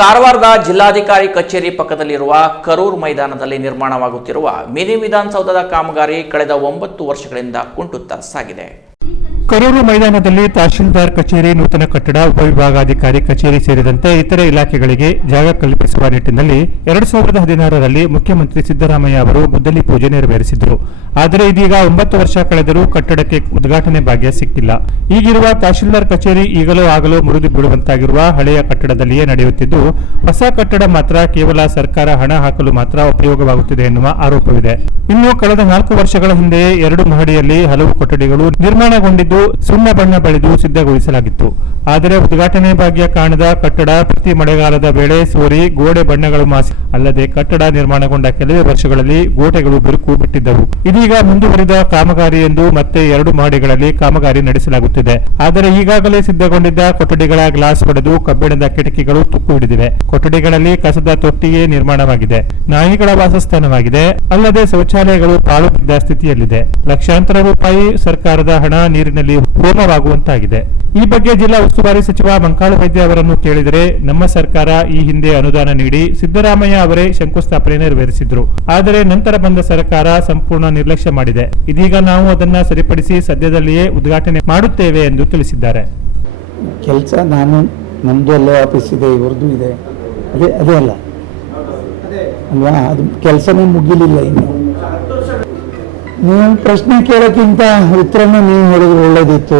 ಕಾರವಾರದ ಜಿಲ್ಲಾಧಿಕಾರಿ ಕಚೇರಿ ಪಕ್ಕದಲ್ಲಿರುವ ಕರೂರ್ ಮೈದಾನದಲ್ಲಿ ನಿರ್ಮಾಣವಾಗುತ್ತಿರುವ ಮಿನಿ ವಿಧಾನಸೌಧದ ಕಾಮಗಾರಿ ಕಳೆದ 9 ವರ್ಷಗಳಿಂದ ಕುಂಟುತ್ತಾ ಸಾಗಿದೆ. ಕರೂರು ಮೈದಾನದಲ್ಲಿ ತಹಶೀಲ್ದಾರ್ ಕಚೇರಿ, ನೂತನ ಕಟ್ಟಡ, ಉಪವಿಭಾಗಾಧಿಕಾರಿ ಕಚೇರಿ ಸೇರಿದಂತೆ ಇತರೆ ಇಲಾಖೆಗಳಿಗೆ ಜಾಗ ಕಲ್ಪಿಸುವ ನಿಟ್ಟಿನಲ್ಲಿ 2016ರಲ್ಲಿ ಮುಖ್ಯಮಂತ್ರಿ ಸಿದ್ದರಾಮಯ್ಯ ಅವರು ಗುದ್ದಲಿ ಪೂಜೆ ನೆರವೇರಿಸಿದ್ದರು. ಆದರೆ ಇದೀಗ 9 ವರ್ಷ ಕಳೆದರೂ ಕಟ್ಟಡಕ್ಕೆ ಉದ್ಘಾಟನೆ ಭಾಗ್ಯ ಸಿಕ್ಕಿಲ್ಲ. ಈಗಿರುವ ತಹಶೀಲ್ದಾರ್ ಕಚೇರಿ ಈಗಲೂ ಆಗಲೂ ಮುರಿದು ಬೀಳುವಂತಾಗಿರುವ ಹಳೆಯ ಕಟ್ಟಡದಲ್ಲಿಯೇ ನಡೆಯುತ್ತಿದ್ದು, ಹೊಸ ಕಟ್ಟಡ ಮಾತ್ರ ಕೇವಲ ಸರ್ಕಾರ ಹಣ ಹಾಕಲು ಮಾತ್ರ ಉಪಯೋಗವಾಗುತ್ತಿದೆ ಎನ್ನುವ ಆರೋಪವಿದೆ. ಇನ್ನು ಕಳೆದ 4 ವರ್ಷಗಳ ಹಿಂದೆಯೇ 2 ಮಹಡಿಯಲ್ಲಿ ಹಲವು ಕೊಠಡಿಗಳು ನಿರ್ಮಾಣಗೊಂಡಿದ್ದು ಸುಣ್ಣ ಬಣ್ಣ ಬಳಿದು ಸಿದ್ಧಗೊಳಿಸಲಾಗಿತ್ತು. ಆದರೆ ಉದ್ಘಾಟನೆ ಭಾಗ್ಯ ಕಾಣದ ಕಟ್ಟಡ ಪ್ರತಿ ಮಳೆಗಾಲದ ವೇಳೆ ಸೋರಿ ಗೋಡೆ ಬಣ್ಣಗಳು ಮಾಸಿ ಅಲ್ಲದೆ ಕಟ್ಟಡ ನಿರ್ಮಾಣಗೊಂಡ ಕೆಲವೇ ವರ್ಷಗಳಲ್ಲಿ ಗೋಡೆಗಳು ಬಿರುಕು ಬಿಟ್ಟಿದ್ದವು. ಇದೀಗ ಮುಂದುವರಿದ ಕಾಮಗಾರಿ ಎಂದು ಮತ್ತೆ 2 ಮಹಡಿಗಳಲ್ಲಿ ಕಾಮಗಾರಿ ನಡೆಸಲಾಗುತ್ತಿದೆ. ಆದರೆ ಈಗಾಗಲೇ ಸಿದ್ಧಗೊಂಡಿದ್ದ ಕೊಠಡಿಗಳ ಗ್ಲಾಸ್ ಒಡೆದು ಕಬ್ಬಿಣದ ಕಿಟಕಿಗಳು ತುಕ್ಕು ಹಿಡಿದಿವೆ. ಕೊಠಡಿಗಳಲ್ಲಿ ಕಸದ ತೊಟ್ಟಿಯೇ ನಿರ್ಮಾಣವಾಗಿದೆ. ನಾಯಿಗಳ ವಾಸಸ್ಥಾನವಾಗಿದೆ. ಅಲ್ಲದೆ ಶೌಚಾಲಯಗಳು ಪಾಳು ಬಿದ್ದ ಸ್ಥಿತಿಯಲ್ಲಿದೆ. ಲಕ್ಷಾಂತರ ರೂಪಾಯಿ ಸರ್ಕಾರದ ಹಣ ನೀರಿನಲ್ಲಿ ಹೋಮವಾಗುವಂತಾಗಿದೆ. ಈ ಬಗ್ಗೆ ಜಿಲ್ಲಾ ಉಸ್ತುವಾರಿ ಸಚಿವ ಮಂಕಾಳು ವೈದ್ಯ ಅವರನ್ನು ಕೇಳಿದರೆ, ನಮ್ಮ ಸರ್ಕಾರ ಈ ಹಿಂದೆ ಅನುದಾನ ನೀಡಿ ಸಿದ್ದರಾಮಯ್ಯ ಅವರೇ ಶಂಕುಸ್ಥಾಪನೆ ನೆರವೇರಿಸಿದ್ರು. ಆದರೆ ನಂತರ ಬಂದ ಸರ್ಕಾರ ಸಂಪೂರ್ಣ ನಿರ್ಲಕ್ಷ್ಯ ಮಾಡಿದೆ. ಇದೀಗ ನಾವು ಅದನ್ನ ಸರಿಪಡಿಸಿ ಸದ್ಯದಲ್ಲಿಯೇ ಉದ್ಘಾಟನೆ ಮಾಡುತ್ತೇವೆ ಎಂದು ತಿಳಿಸಿದ್ದಾರೆ. ಕೆಲಸ ನಮ್ದು ಅಲ್ಲೇ ಆಫೀಸ್ ಇದೆ, ಇವ್ರದ್ದು ಇದೆ, ಅದೇ ಅಲ್ಲ ಅಲ್ವಾ? ಅದು ಕೆಲಸನೇ ಮುಗಿಲಿಲ್ಲ ಇನ್ನು. ನೀವು ಪ್ರಶ್ನೆ ಕೇಳೋಕ್ಕಿಂತ ಉತ್ತರನ ನೀವು ಹೇಳಿದ್ರು ಒಳ್ಳೇದಿತ್ತು.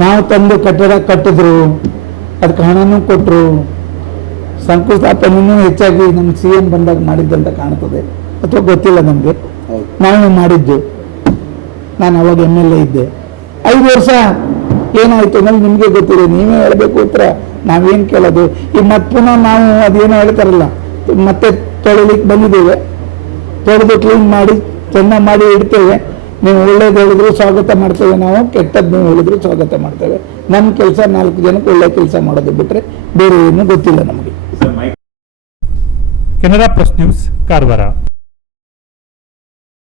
ನಾವು ತಂದು ಕಟ್ಟಡ ಕಟ್ಟಿದ್ರು, ಅದಕ್ಕೆ ಹಣನೂ ಕೊಟ್ಟರು, ಶಂಕುಸ್ಥಾಪನೆಯೂ ಹೆಚ್ಚಾಗಿ ನಮ್ಮ CM ಬಂದಾಗ ಮಾಡಿದ್ದಂತ ಕಾಣ್ತದೆ, ಅಥವಾ ಗೊತ್ತಿಲ್ಲ ನಮಗೆ. ನಾವು ಮಾಡಿದ್ದು, ನಾನು ಅವಾಗ MLA ಇದ್ದೆ. 5 ವರ್ಷ ಏನಾಯ್ತು ಅನ್ನೋದು ನಿಮಗೆ ಗೊತ್ತಿದೆ, ನೀವೇ ಹೇಳಬೇಕು ಉತ್ತರ, ನಾವೇನು ಕೇಳೋದು. ಈಗ ಮತ್ತೆ ಪುನಃ ನಾವು ಅದೇನೋ ಹೇಳ್ತಾರಲ್ಲ, ಮತ್ತೆ ತೊಳಿಲಿಕ್ಕೆ ಬಂದಿದ್ದೇವೆ, ತೊಳೆದು ಕ್ಲೀನ್ ಮಾಡಿ ಚೆನ್ನಾಗಿ ಮಾಡಿ ಇಡ್ತೇವೆ. ನೀವು ಒಳ್ಳೇದು ಹೇಳಿದ್ರು ಸ್ವಾಗತ ಮಾಡ್ತೇವೆ, ನಾವು ಕೆಟ್ಟದ್ದು ನೀವು ಹೇಳಿದ್ರು ಸ್ವಾಗತ ಮಾಡ್ತೇವೆ. ನಮ್ಮ ಕೆಲಸ 4 ಜನಕ್ಕೆ ಒಳ್ಳೆ ಕೆಲಸ ಮಾಡೋದು ಬಿಟ್ಟರೆ ಬೇರೆ ಏನು ಗೊತ್ತಿಲ್ಲ ನಮಗೆ. Canara plus news, Karwar.